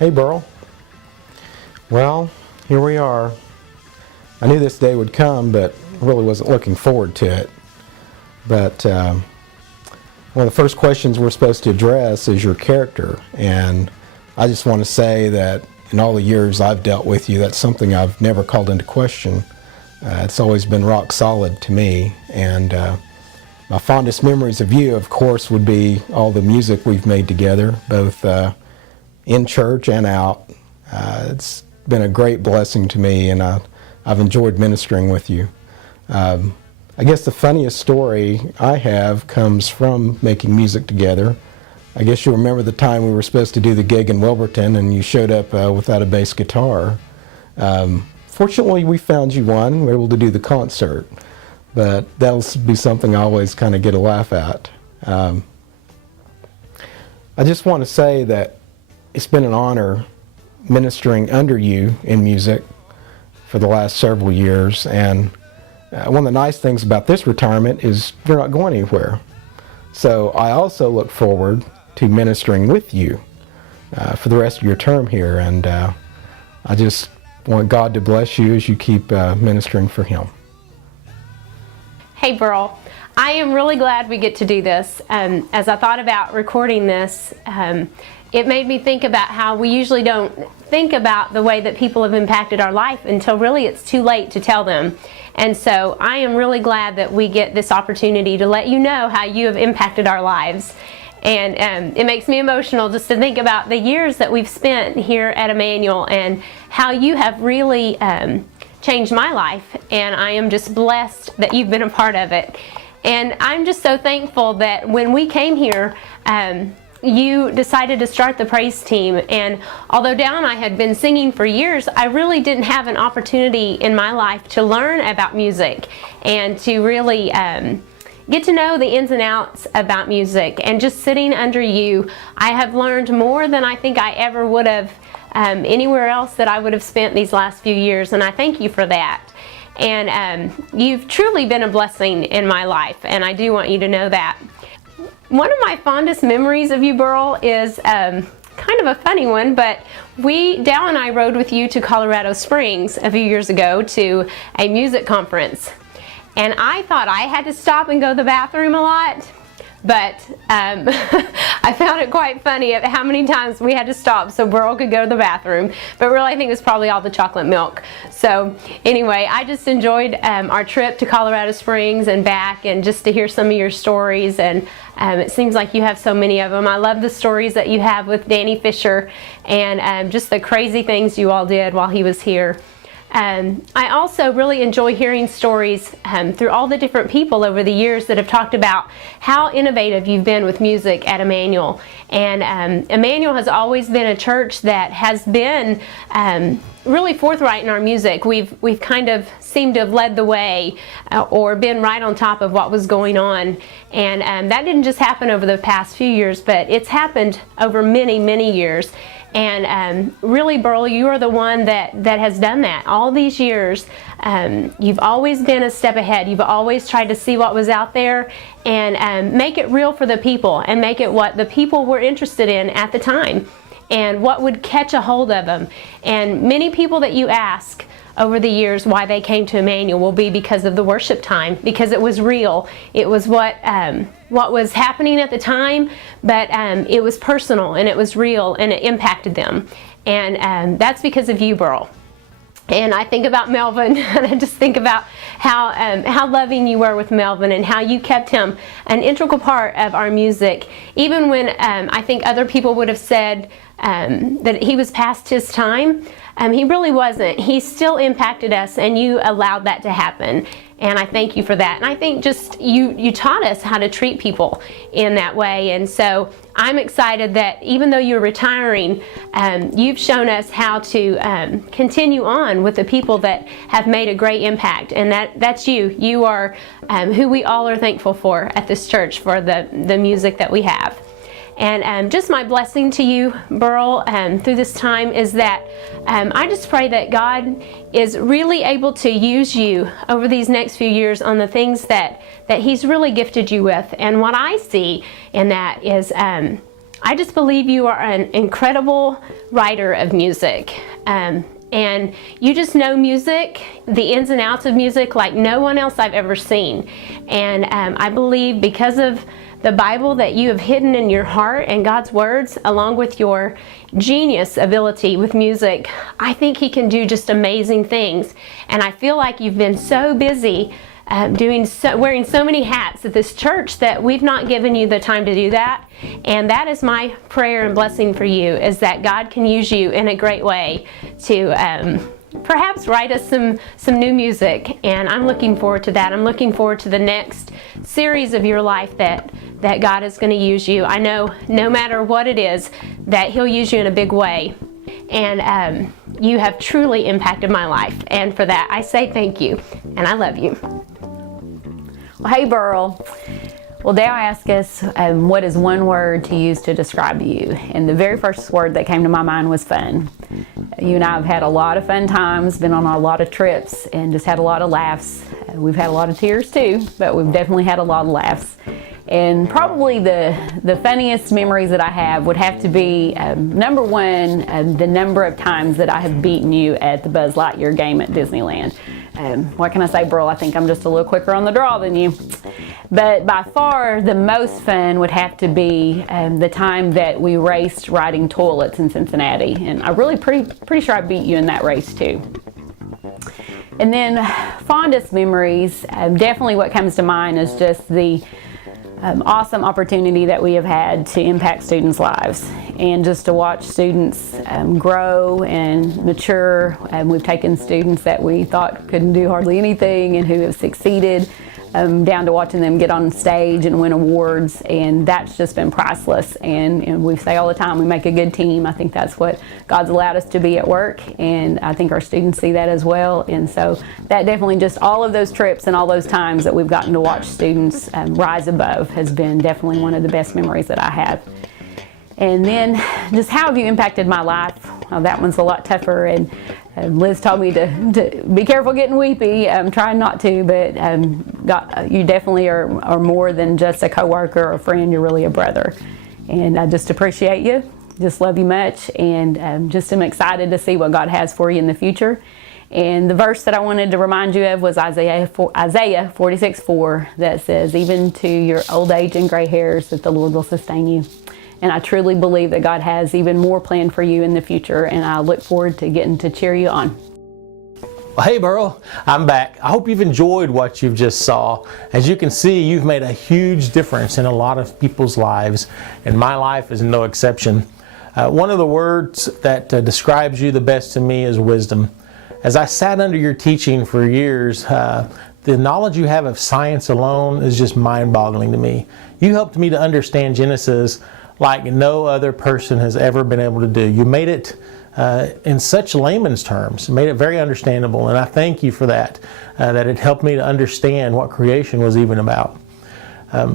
Hey, Burl. Well, here we are. I knew this day would come, but really wasn't looking forward to it. But one of the first questions we're supposed to address is your character. And I just want to say that in all the years I've dealt with you, that's something I've never called into question. It's always been rock solid to me. And my fondest memories of you, of course, would be all the music we've made together, both in church and out. It's been a great blessing to me, and I've enjoyed ministering with you. I guess the funniest story I have comes from making music together. I guess you remember the time we were supposed to do the gig in Wilburton and you showed up without a bass guitar. Fortunately, we found you one. We were able to do the concert, but that'll be something I always kind of get a laugh at. I just want to say that it's been an honor ministering under you in music for the last several years, and one of the nice things about this retirement is you're not going anywhere. So I also look forward to ministering with you for the rest of your term here, and I just want God to bless you as you keep ministering for Him. Hey, Burl. I am really glad we get to do this. As I thought about recording this, it made me think about how we usually don't think about the way that people have impacted our life until really it's too late to tell them. And so I am really glad that we get this opportunity to let you know how you have impacted our lives. And it makes me emotional just to think about the years that we've spent here at Immanuel and how you have really changed my life. And I am just blessed that you've been a part of it. And I'm just so thankful that when we came here, you decided to start the praise team. And although Dal and I had been singing for years, I really didn't have an opportunity in my life to learn about music and to really get to know the ins and outs about music. And just sitting under you, I have learned more than I think I ever would have anywhere else that I would have spent these last few years. And I thank you for that. And you've truly been a blessing in my life, and I do want you to know that. One of my fondest memories of you, Burl, is kind of a funny one, but Dal and I rode with you to Colorado Springs a few years ago to a music conference. And I thought I had to stop and go to the bathroom a lot, but I found it quite funny at how many times we had to stop so Burl could go to the bathroom. But really, I think it was probably all the chocolate milk. So anyway, I just enjoyed our trip to Colorado Springs and back, and just to hear some of your stories. And it seems like you have so many of them. I love the stories that you have with Danny Fisher and just the crazy things you all did while he was here. I also really enjoy hearing stories through all the different people over the years that have talked about how innovative you've been with music at Immanuel. And Immanuel has always been a church that has been really forthright in our music. We've kind of seemed to have led the way or been right on top of what was going on. And that didn't just happen over the past few years, but it's happened over many, many years. And really, Burl, you are the one that has done that. All these years, you've always been a step ahead. You've always tried to see what was out there and make it real for the people and make it what the people were interested in at the time and what would catch a hold of them. And many people that you ask over the years why they came to Immanuel will be because of the worship time, because it was real. It was what was happening at the time, but it was personal and it was real and it impacted them. And that's because of you, Burl. And I think about Melvin, and I just think about how loving you were with Melvin and how you kept him an integral part of our music, even when I think other people would have said that he was past his time. He really wasn't. He still impacted us, and you allowed that to happen. And I thank you for that. And I think just you taught us how to treat people in that way. And so I'm excited that even though you're retiring, you've shown us how to continue on with the people that have made a great impact. And that's you. You are who we all are thankful for at this church for the music that we have. And just my blessing to you, Burl, through this time is that I just pray that God is really able to use you over these next few years on the things that He's really gifted you with. And what I see in that is I just believe you are an incredible writer of music. And you just know music, the ins and outs of music, like no one else I've ever seen. And I believe because of the Bible that you have hidden in your heart and God's words, along with your genius ability with music, I think He can do just amazing things. And I feel like you've been so busy wearing so many hats at this church that we've not given you the time to do that. And that is my prayer and blessing for you, is that God can use you in a great way to perhaps write us some new music. And I'm looking forward to that. I'm looking forward to the next series of your life that God is going to use you. I know no matter what it is, that He'll use you in a big way. And you have truly impacted my life. And for that, I say thank you. And I love you. Well, hey, Burl. Well, Dale asked us what is one word to use to describe you. And the very first word that came to my mind was fun. You and I have had a lot of fun times, been on a lot of trips, and just had a lot of laughs. We've had a lot of tears too, but we've definitely had a lot of laughs. And probably the funniest memories that I have would have to be, number one, the number of times that I have beaten you at the Buzz Lightyear game at Disneyland. What can I say, Burl? I think I'm just a little quicker on the draw than you. But by far, the most fun would have to be the time that we raced riding toilets in Cincinnati. And I'm really pretty sure I beat you in that race too. And then fondest memories, definitely what comes to mind is just the awesome opportunity that we have had to impact students' lives, and just to watch students grow and mature. We've taken students that we thought couldn't do hardly anything and who have succeeded, down to watching them get on stage and win awards, and that's just been priceless. And we say all the time, we make a good team. I think that's what God's allowed us to be at work, and I think our students see that as well. And so that definitely, just all of those trips and all those times that we've gotten to watch students rise above has been definitely one of the best memories that I have. And then just how have you impacted my life? Well, that one's a lot tougher, and Liz told me to be careful getting weepy. I'm trying not to, but you definitely are more than just a coworker or a friend. You're really a brother, and I just appreciate you. Just love you much, and just am excited to see what God has for you in the future. And the verse that I wanted to remind you of was Isaiah 46:4, that says, "Even to your old age and gray hairs, that the Lord will sustain you." And I truly believe that God has even more planned for you in the future, and I look forward to getting to cheer you on. Well, hey Burl, I'm back. I hope you've enjoyed what you've just saw. As you can see, you've made a huge difference in a lot of people's lives, and my life is no exception. One of the words that describes you the best to me is wisdom. As I sat under your teaching for years, the knowledge you have of science alone is just mind-boggling to me. You helped me to understand Genesis like no other person has ever been able to do. You made it in such layman's terms, made it very understandable, and I thank you for that, that it helped me to understand what creation was even about.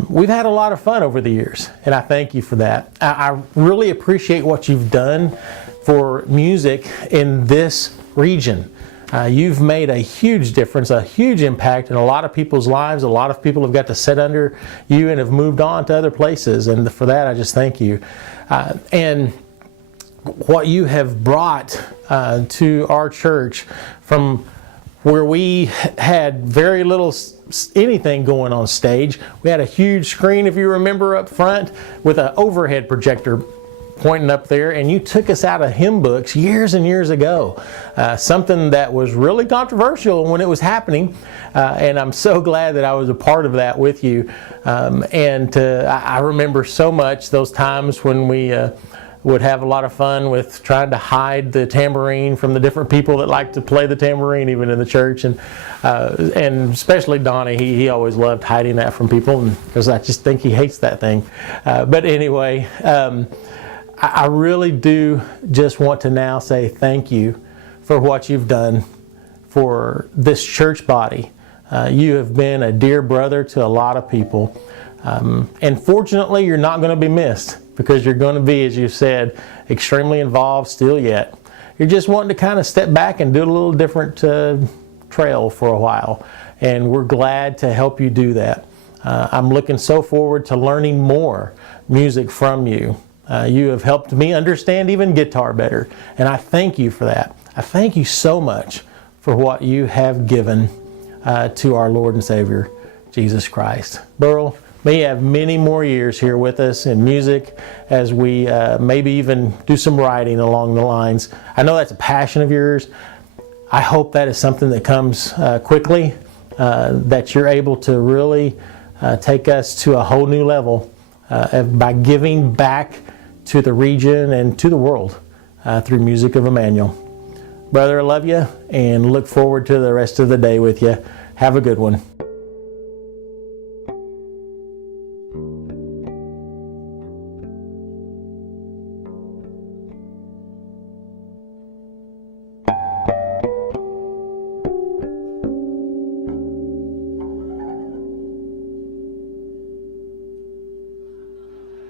We've had a lot of fun over the years, and I thank you for that. I really appreciate what you've done for music in this region. You've made a huge difference, a huge impact in a lot of people's lives. A lot of people have got to sit under you and have moved on to other places, and for that I just thank you. And what you have brought to our church, from where we had very little anything going on stage. We had a huge screen, if you remember, up front with an overhead projector pointing up there, and you took us out of hymn books years and years ago. Something that was really controversial when it was happening, and I'm so glad that I was a part of that with you. I remember so much those times when we would have a lot of fun with trying to hide the tambourine from the different people that like to play the tambourine even in the church, and especially Donnie, he always loved hiding that from people, because I just think he hates that thing. But anyway, I really do just want to now say thank you for what you've done for this church body. You have been a dear brother to a lot of people. And fortunately, you're not going to be missed, because you're going to be, as you said, extremely involved still yet. You're just wanting to kind of step back and do a little different trail for a while. And we're glad to help you do that. I'm looking so forward to learning more music from you. You have helped me understand even guitar better, and I thank you for that. I thank you so much for what you have given to our Lord and Savior, Jesus Christ. Burl, may you have many more years here with us in music as we maybe even do some writing along the lines. I know that's a passion of yours. I hope that is something that comes quickly, that you're able to really take us to a whole new level by giving back to the region and to the world through music of Immanuel. Brother, I love you and look forward to the rest of the day with you. Have a good one.